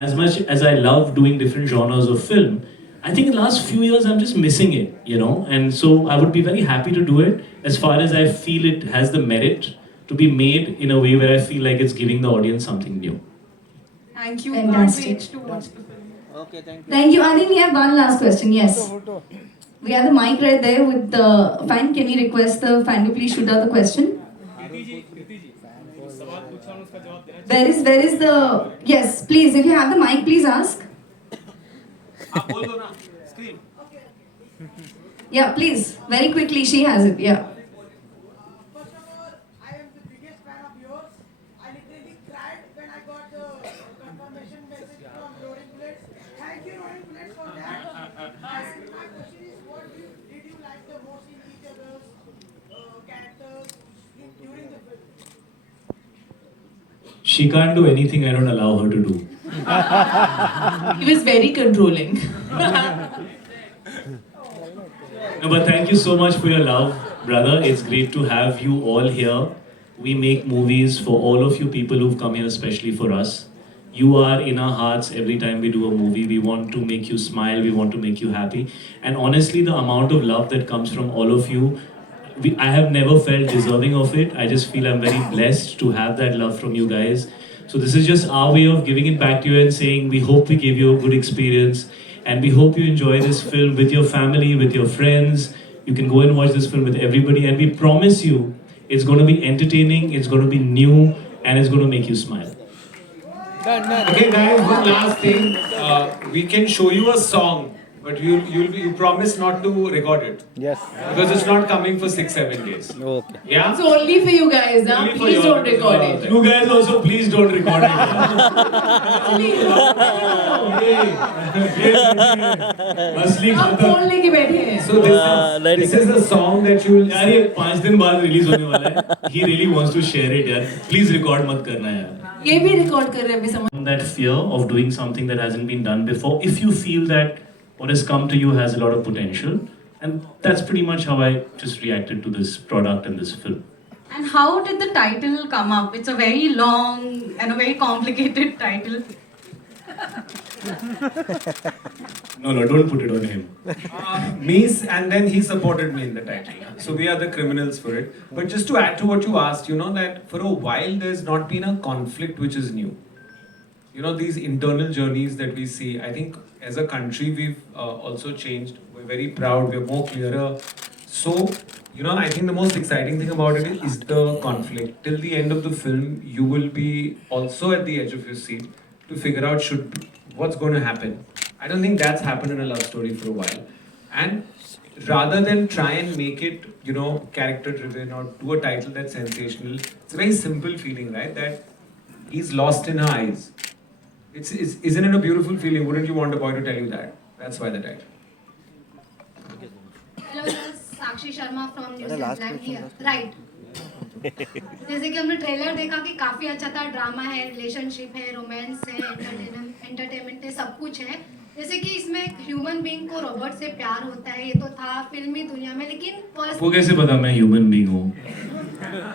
As much as I love doing different genres of film, I think in the last few years I'm just missing it, and so I would be very happy to do it as far as I feel it has the merit to be made in a way where I feel like it's giving the audience something new. Thank you. Fantastic. Can't wait to watch the film. Okay, thank you. Thank you. I think we have one last question. Yes. We have the mic right there with the fan. Can we request the fan to please shoot out the question? Where is the yes, please, if you have the mic, please ask. Yeah, please. Very quickly, she has it. Yeah. First of all, I am the biggest fan of yours. I literally cried when I got the confirmation message from Rolling Bullets. Thank you, Rolling Bullets, for that. And my question is, did you like the most in each other's characters during the film? She can't do anything I don't allow her to do. He was very controlling. No, but thank you so much for your love, brother. It's great to have you all here. We make movies for all of you people who've come here, especially for us. You are in our hearts every time we do a movie. We want to make you smile. We want to make you happy. And honestly, the amount of love that comes from all of you, I have never felt deserving of it. I just feel I'm very blessed to have that love from you guys. So this is just our way of giving it back to you and saying we hope we gave you a good experience. And we hope you enjoy this film with your family, with your friends. You can go and watch this film with everybody. And we promise you, it's going to be entertaining, it's going to be new, and it's going to make you smile. Okay, guys, one last thing. We can show you a song, but you promise not to record it Yes. because it's not coming for 6-7 days. Okay. Yeah. It's only for you guys, huh? Only for Please you. don't record it. You guys also, please don't record it. असली हम खत्म. Phone लेके बैठे हैं. So this is a song that you will. यार ये 5 दिन बाद रिलीज होने वाला है. He really wants to share it यार. Please record मत करना यार. ये भी रिकॉर्ड कर रहे हैं अभी समझ. That fear of doing something that hasn't been done before, if you feel that what has come to you has a lot of potential, and that's pretty much how I just reacted to this product and this film. And how did the title come up? It's a very long and a very complicated title. No, don't put it on him. Me, and then he supported me in the title. So we are the criminals for it. But just to add to what you asked, that for a while there's not been a conflict which is new. These internal journeys that we see, I think as a country we've also changed. We're very proud, we're more clearer. So, I think the most exciting thing about it is the conflict. Till the end of the film, you will be also at the edge of your seat to figure out what's going to happen. I don't think that's happened in a love story for a while. And rather than try and make it, character driven or do a title that's sensational, it's a very simple feeling, right? That he's lost in her eyes. Isn't it a beautiful feeling? Wouldn't you want a boy to tell you that? That's why the title. Hello, this is Sakshi Sharma from New Zealand here. Right. जैसे कि हमने trailer देखा कि काफी अच्छा था. Drama है, relationship है, रोमांस है, एंटरटेनमेंट है, सब कुछ है. जैसे कि इसमें एक ह्यूमन बीइंग को रोबोट से प्यार होता है, ये तो था फिल्मी दुनिया में, लेकिन वो कैसे पता मैं ह्यूमन बीइंग हूँ?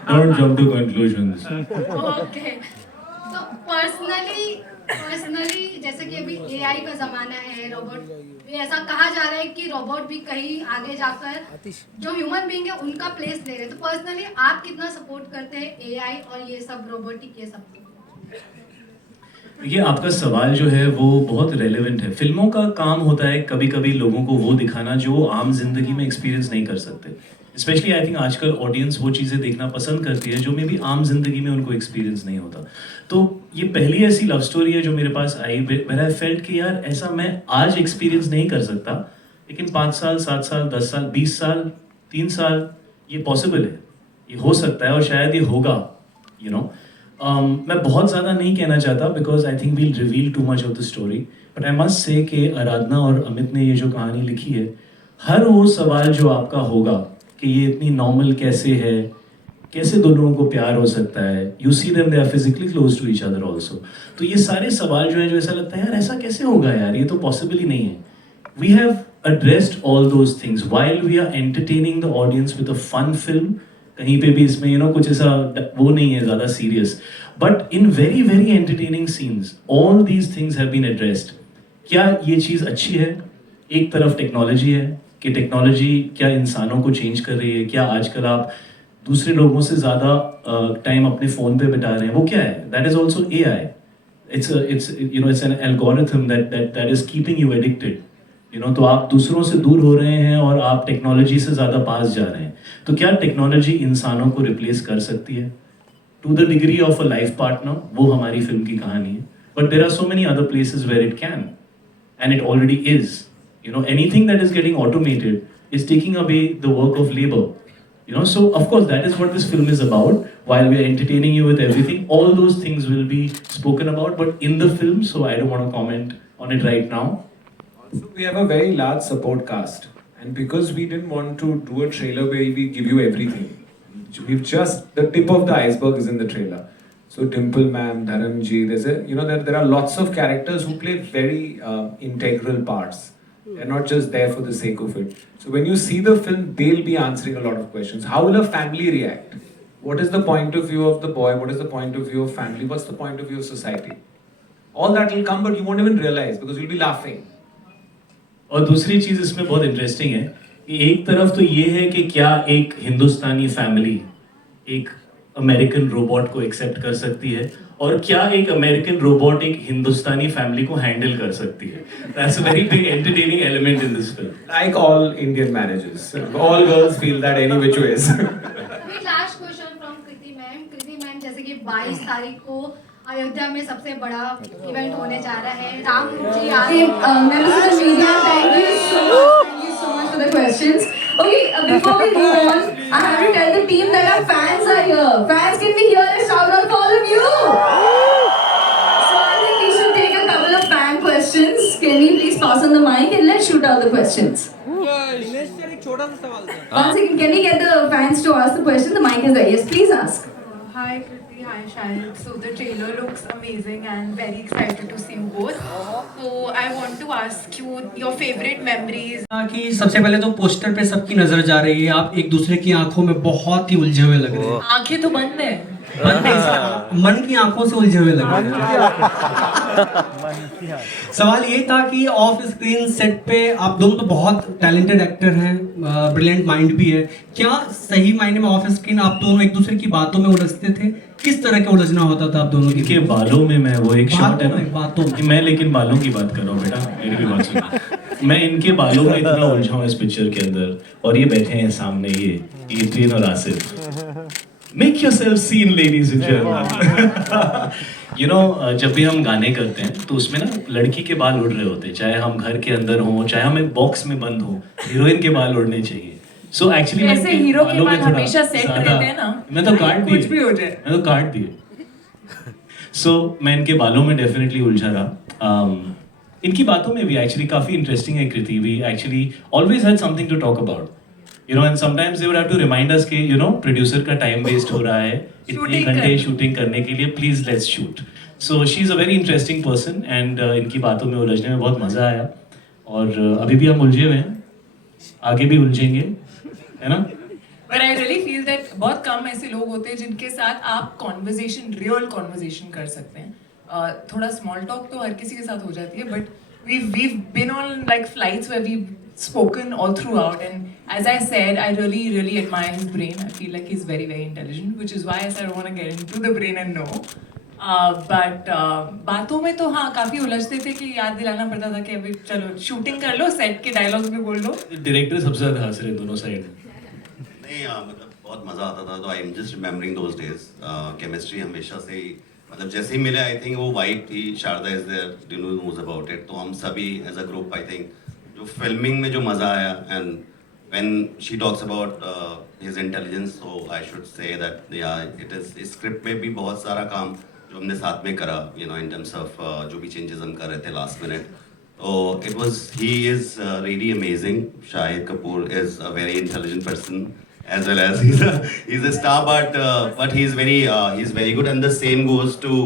Don't jump to conclusions. Okay. तो पर्सनली जैसे कि अभी एआई का जमाना है, रोबोट भी ऐसा कहा जा रहा है कि रोबोट भी कहीं आगे जाकर जो ह्यूमन बीइंग है उनका प्लेस ले रहे हैं. तो पर्सनली आप कितना सपोर्ट करते हैं एआई और ये सब रोबोटिक ये सब? देखिए, आपका सवाल जो है वो बहुत रेलेवेंट है. फिल्मों का काम होता है कभी कभी लोगों को वो दिखाना जो आम जिंदगी में एक्सपीरियंस नहीं कर सकते. स्पेशली आई थिंक आजकल ऑडियंस वो चीज़ें देखना पसंद करती है जो मे बी आम जिंदगी में उनको एक्सपीरियंस नहीं होता. तो ये पहली ऐसी लव स्टोरी है जो मेरे पास आई वेयर आई फेल्ट कि यार ऐसा मैं आज एक्सपीरियंस नहीं कर सकता, लेकिन 5 साल 7 साल 10 साल 20 साल 3 साल ये पॉसिबल है, ये हो सकता है और शायद ये होगा. मैं बहुत ज़्यादा नहीं कहना चाहता because I think will reveal too much of the story. But I must say कि आराधना और अमित ने ये जो कहानी लिखी है, हर वो सवाल जो आपका होगा कि ये इतनी नॉर्मल कैसे है, कैसे दो लोगों को प्यार हो सकता है, you see them they are physically close to each other also. तो ये सारे सवाल जो है जो ऐसा लगता है यार ऐसा कैसे होगा यार, ये तो पॉसिबल ही नहीं है. We have addressed all those things while we are entertaining the audience with a fun film. कहीं पे भी इसमें कुछ ऐसा वो नहीं है ज़्यादा serious, but in very very entertaining scenes all these things have been addressed. क्या ये चीज़ अच्छी है? एक तरफ टेक्नोलॉजी है कि टेक्नोलॉजी क्या इंसानों को चेंज कर रही है, क्या आजकल आप दूसरे लोगों से ज़्यादा टाइम अपने फ़ोन पे बिता रहे हैं, वो क्या है? That is also AI. It's an algorithm that is keeping you addicted. तो आप दूसरों से दूर हो रहे हैं और आप टेक्नोलॉजी से ज़्यादा पास जा रहे हैं. तो क्या टेक्नोलॉजी इंसानों को रिप्लेस कर सकती है? To the degree of a life partner, वो हमारी फिल्म की कहानी है. But there are so many other places where it can, and it already is. Anything that is getting automated is taking away the work of labor. So of course that is what this film is about. While we are entertaining you with everything, all those things will be spoken about, but in the film, so I don't want to comment on it right now. Also, we have a very large support cast, and because we didn't want to do a trailer where we give you everything, we've just the tip of the iceberg is in the trailer. So Dimple ma'am, Dharamji, there are lots of characters who play very integral parts. They're not just there for the sake of it. So when you see the film, they'll be answering a lot of questions. How will a family react? What is the point of view of the boy? What is the point of view of family? What's the point of view of society? All that will come, but you won't even realize because you'll be laughing. और दूसरी चीज़ इसमें बहुत interesting है कि एक तरफ तो ये है कि क्या एक हिंदुस्तानी फैमिली एक अमेरिकन रोबोट को एक्सेप्ट कर सकती है, और क्या एक अमेरिकन रोबोट एक हिंदुस्तानी फैमिली को हैंडल कर सकती है. That's a very big entertaining element in this film. Like all Indian marriages, all girls feel that any which ways. अभी last question from Kriti ma'am. Kriti ma'am, जैसे कि 22 तारीख को अयोध्या में सबसे बड़ा इवेंट होने जा रहा है. राम जी आ रहे हैं. Members of the media, thank you so much for the questions. Okay, before we move on, I have to tell the team that our fans are here. Fans, can we hear a shout out for all of you? So I think we should take a couple of fan questions. Can we please pass on the mic and let's shoot out the questions. एक छोटा सा सवाल था. One second, can we get the fans to ask the question? The mic is there. Yes, please ask. Hi Kriti, hi Shahid. So the trailer looks amazing and very excited to see you both. So I want to ask you your favorite memories. कि सबसे पहले तो poster पे सबकी नजर जा रही है, आप एक दूसरे की आंखों में बहुत ही उलझे हुए लग रहे हैं. आंखें तो बंद है. बंद नहीं सर, मन की आंखों से उलझे हुए लग रहे हैं. सवाल ये था कि ऑफ स्क्रीन सेट पे आप दोनों तो बहुत टैलेंटेड एक्टर हैं, ब्रिलियंट माइंड भी है. क्या सही मायने में ऑफ स्क्रीन आप दोनों एक दूसरे की बातों में उलझते थे? किस तरह के उलझना होता था आप दोनों इनके बालों में, मैं वो एक शॉट है ना, बातों में. मैं लेकिन बालों की बात कर रहा हूँ बेटा, मेरी भी बात सुनो. मैं इनके बालों में इतना उलझा हूँ इस पिक्चर के अंदर, और ये बैठे हैं सामने, ये एड्रियन और Asif. Make yourself seen, ladies and gentlemen. जब भी हम गाने करते हैं तो उसमें ना लड़की के बाल उड़ रहे होते हैं, चाहे हम घर के अंदर हों, चाहे हम एक बॉक्स में बंद हो, हीरोइन के बाल उड़ने चाहिए. सो एक्चुअली वैसे हीरो के बाल हमेशा सेट रहते हैं ना. मैं तो काट दिए, कुछ भी हो जाए. मैं तो काट दिए. सो मैं इनके बालों में डेफिनेटली उलझा रहा. इनकी बातों में भी एक्चुअली काफ़ी इंटरेस्टिंग है Kriti. We actually always had something to talk about. and sometimes they would have to remind us कि प्रोड्यूसर का टाइम वेस्ट हो रहा है इतने घंटे शूटिंग करने के लिए, please let's shoot. So she is a very interesting person and इनकी बातों में उलझने में बहुत मज़ा आया. और अभी भी हम उलझे हुए हैं, आगे भी उलझेंगे, है ना. But I really feel that बहुत कम ऐसे लोग होते हैं जिनके साथ आप कॉन्वर्जेशन, रियल कॉन्वर्जेशन कर सकते हैं. थोड़ा स्मॉल टॉक तो हर किसी के साथ हो जाती है, but we've been on like flights where we've spoken all throughout, and as I said, I really admire his brain. I feel like he's very intelligent, which is why I said I want to get into the brain and know. But बातों में तो हाँ काफी उलझते थे कि याद दिलाना पड़ता था कि अभी चलो शूटिंग कर लो, सेट के डायलॉग्स भी बोल लो. डायरेक्टर सबसे ज्यादा हंस रहे दोनों साइड. नहीं मतलब बहुत मज़ा आता था. तो I am just remembering those days. Chemistry हमेशा से ही मतलब जैसे ही मिले, आई थिंक वो वाइब थी. Sharda is there, Dinu knows about it. तो हम सभी as a group I think जो फिल्मिंग में जो मज़ा आया, and when she talks about his intelligence, so I should say that yeah it is. Script में भी बहुत सारा काम जो हमने साथ में करा, इन टर्म्स ऑफ जो भी चेंजेस हम कर रहे थे लास्ट मिनट. तो it was, he is really amazing. Shahid Kapoor is a very intelligent person as well as he's a star, but he's very good, and the same goes to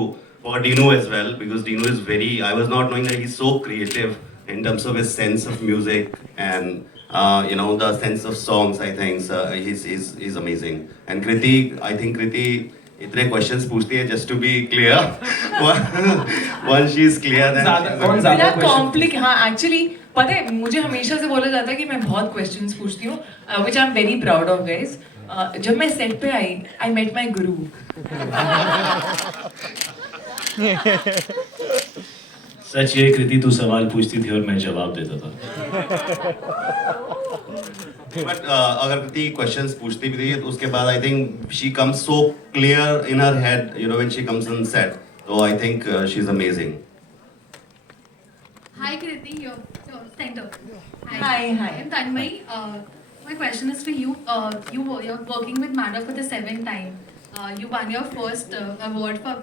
for Dino as well, because Dino is very, I was not knowing that he's so creative in terms of his sense of music, and You know, the sense of songs, I think he's amazing. And Kriti, I think Kriti इतने questions पूछती है just to be clear. Once she is clear, then कौन ज़्यादा मेरा question? कॉम्प्लिक हाँ actually पता है मुझे हमेशा से बोला जाता है कि मैं बहुत क्वेश्चंस पूछती हूँ which I am very proud of guys जब मैं सेट पे आई मेट माई गुरु सच ये कृति तू सवाल पूछती थी और मैं जवाब देता था. But अगर कृति questions पूछती भी थी तो उसके बाद I think she comes so clear in her head, you know, when she comes on set. So I think she's amazing. Hi Kriti, your center. Hi. I'm Tanmay. My question is for you. You're working with Madhav for the 7th time. You won your first award for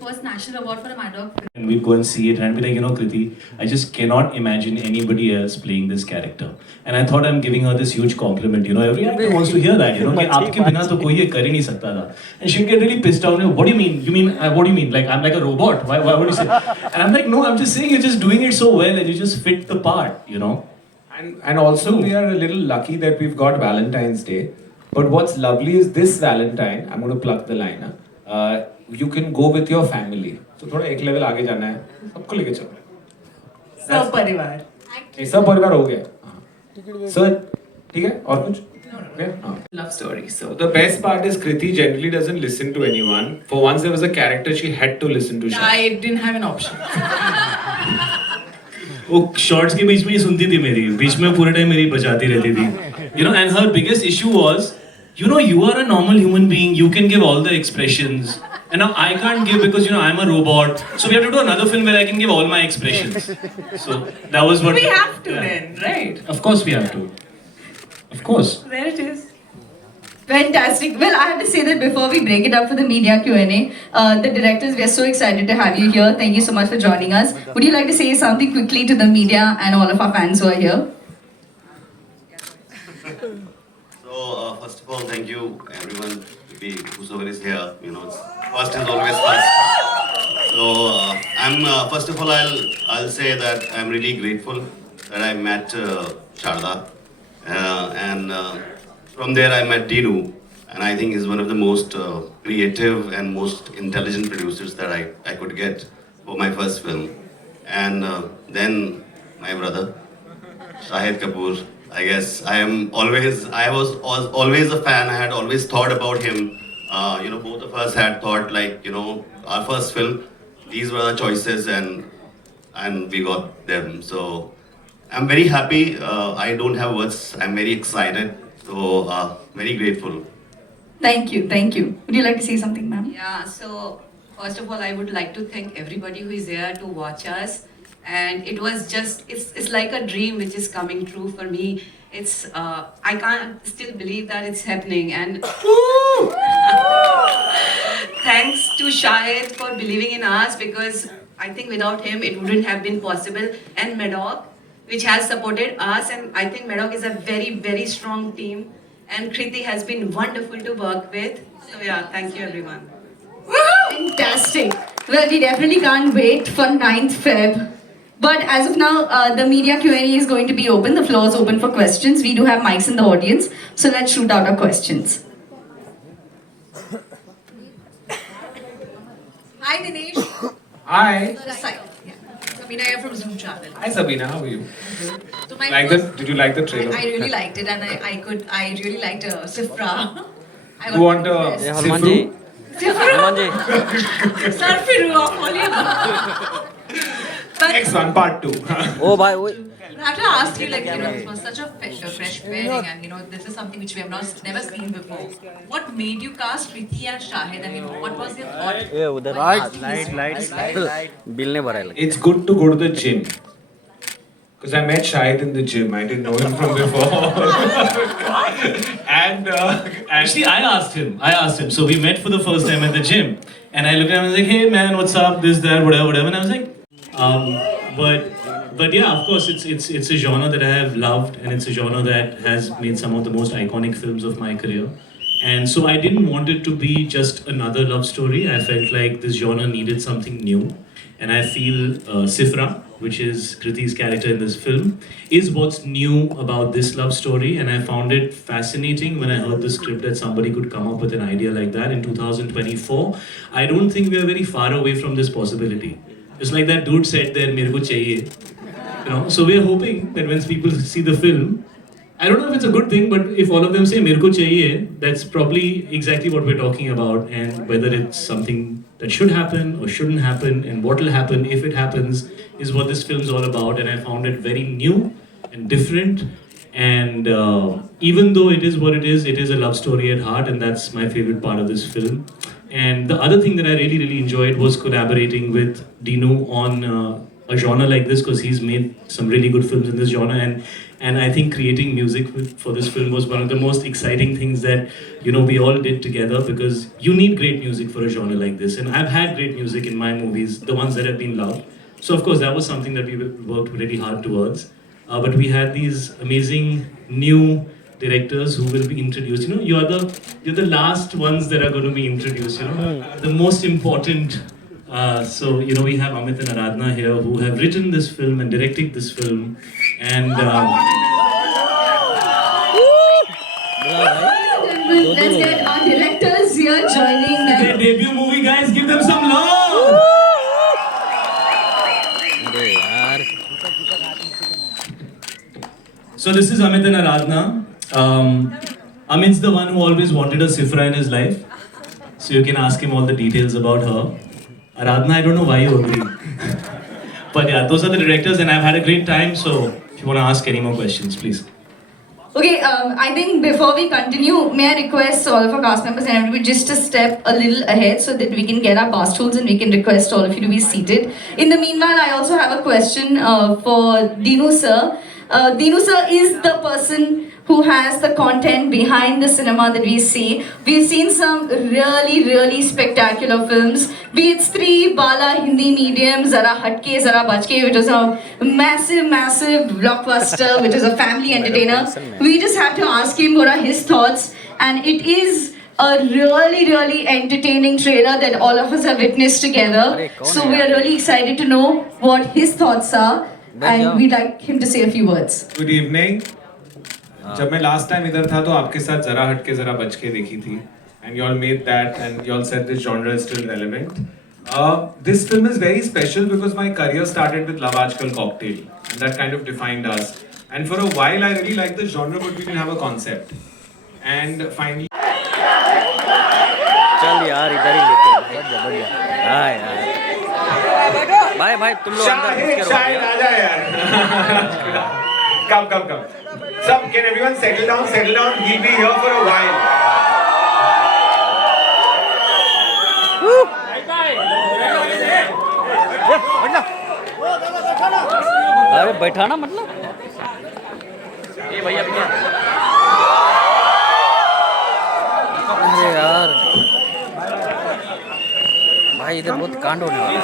first national award for a Madhav film. And we'd go and see it and I'd be like, you know, Kriti, I just cannot imagine anybody else playing this character. And I thought I'm giving her this huge compliment, you know, every actor wants to hear that, you know, कि आपके बिना तो कोई ये कर ही नहीं सकता था. And she'd get really pissed off, what do you mean? What do you mean? Like, I'm like a robot? Why would you say? And I'm like, no, I'm just saying you're just doing it so well and you just fit the part, you know. And also we are a little lucky that we've got Valentine's Day. But what's lovely is this Valentine, I'm going to plug the line, you can go with your family. So थोड़ा एक level आगे जाना है, सबको लेके चलो. सब परिवार ये सब परिवार हो गया. So ठीक है और कुछ? Okay. Love story so So the best part is Kriti generally doesn't listen to anyone. For once there was a character she had to listen to. I didn't have an option. वो shorts के बीच में ही सुनती थी मेरी, बीच में पूरे time मेरी बजाती रहती थी. You know, and her biggest issue was, you know, you are a normal human being, you can give all the expressions. And now I can't give because, you know, I'm a robot. So we have to do another film where I can give all my expressions. So that was what... We have to then, right? Of course we have to. Of course. There it is. Fantastic. Well, I have to say that before we break it up for the media Q&A, the directors, we are so excited to have you here. Thank you so much for joining us. Would you like to say something quickly to the media and all of our fans who are here? So first of all, thank you everyone, whosoever is here. You know, first is always first. So I'm first of all I'll say that I'm really grateful that I met Sharda, and from there I met Dinu, and I think he's one of the most creative and most intelligent producers that I could get for my first film, and then my brother Shahid Kapoor. I guess I was always a fan. I had always thought about him. You know, both of us had thought like, you know, our first film, these were the choices and we got them. So I'm very happy. I don't have words. I'm very excited. So very grateful. Thank you. Would you like to say something, ma'am? Yeah, so first of all, I would like to thank everybody who is here to watch us. And it was just, it's like a dream which is coming true for me. It's, I can't still believe that it's happening. And thanks to Shahid for believing in us, because I think without him it wouldn't have been possible. And Madog, which has supported us. And I think Madog is a very, very strong team. And Kriti has been wonderful to work with. So yeah, thank you everyone. Fantastic. Well, we definitely can't wait for 9th Feb. But as of now, the media Q&A is going to be open. The floor is open for questions. We do have mics in the audience. So let's shoot out our questions. Hi Dinesh. Hi. Sabina here from Zoom channel. Hi Sabina, how are you? So my Did you like the trailer? I really liked it, and I really liked Sifra. You want a Sifru? Sir, फिर हुआ बोलिए. Next one, part 2. Oh, bhai, oi. I have to ask you, like, you know, this was such a fresh pairing, and you know, this is something which we have never seen before. What made you cast Kriti and Shahid? I mean, what was your thought? Yeah, udhar. Light. Bill ne bhara hai. It's good to go to the gym. Because I met Shahid in the gym. I didn't know him from before. And Actually, I asked him. So we met for the first time at the gym. And I looked at him and was like, hey man, what's up? This, that, whatever. And I was like, but yeah, of course, it's a genre that I have loved. And it's a genre that has made some of the most iconic films of my career. And so I didn't want it to be just another love story. I felt like this genre needed something new. And I feel Sifra, which is Kriti's character in this film, is what's new about this love story. And I found it fascinating when I heard the script that somebody could come up with an idea like that in 2024. I don't think we are very far away from this possibility. Just like that dude said there, "Mere ko chahiye." You know, so we are hoping that when people see the film, I don't know if it's a good thing, but if all of them say "Mere ko chahiye," that's probably exactly what we're talking about, and whether it's something that should happen or shouldn't happen, and what will happen if it happens, is what this film's all about. And I found it very new and different. And even though it is what it is a love story at heart, and that's my favorite part of this film. And the other thing that I really enjoyed was collaborating with Dinu on a genre like this, because he's made some really good films in this genre, and I think creating music for this film was one of the most exciting things that we all did together, because you need great music for a genre like this, and I've had great music in my movies, the ones that have been loved. So of course that was something that we worked really hard towards. But we had these amazing new directors who will be introduced. You're the last ones that are going to be introduced. The most important. So we have Amit and Aradhana here, who have written this film and directed this film, and Let's get our directors here joining them. their debut movie, guys. Give them some love. अरे यार So this is Amit and Aradhana. Amit's the one who always wanted a Sifra in his life, so you can ask him all the details about her. Aradhana, I don't know why you agree. But yeah, those are the directors, and I've had a great time. So if you want to ask any more questions, please. Okay, I think before we continue, may I request all of our cast members and everybody just to step a little ahead so that we can get our bar stools and we can request all of you to be seated. In the meanwhile, I also have a question for Dinu sir. Dinu sir is the person who has the content behind the cinema that we see. We've seen some really spectacular films. Be it Stree, Bala, Hindi Medium, Zara Hatke, Zara Bachke, which was a massive blockbuster, which is a family entertainer. We just had to ask him what are his thoughts, and it is a really entertaining trailer that all of us have witnessed together. So we are really excited to know what his thoughts are, and we'd like him to say a few words. Good evening. जब मैं last time इधर था तो आपके साथ जरा हटके जरा बच के देखी थी, and you all made that, and you all said this genre is still relevant. This film is very special because my career started with Love Aajkal Cocktail, and that kind of defined us. And for a while I really liked the genre, but we didn't have a concept. And finally. चल यार इधर ही लेते हैं बढ़िया हाँ यार भाई तुम लोग अंदर शाहिद आ जा यार. Come. Can everyone settle down? We'll be here for a while. अरे बैठाना मतलब ये भैया अरे यार भाई इधर बहुत कांड होने वाला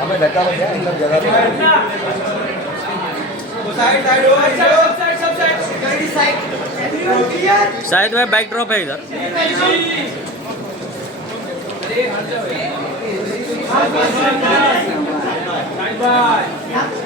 हमें धक्का बजा मतलब जगह शायद में बैक ड्रॉप है इधर Bye.